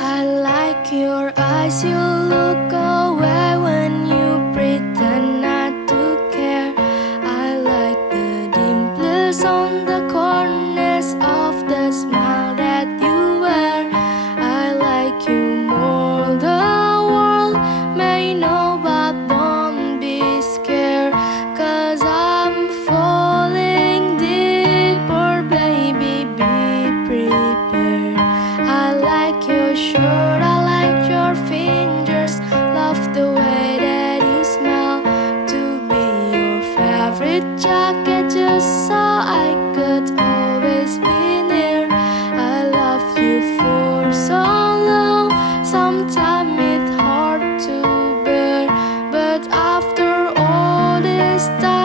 I like your eyes, you look away when you pretend not to care. I like the dimples on the corners of the smile that you wear. I like you more, the world may know, but don't be scared, 'cause I'm falling deeper, baby, be prepared. I like your shirt, I like your fingers, love the way that you smell. To be your favorite jacket, just so I could always be near. I love you for so long, sometimes it's hard to bear, but after all this time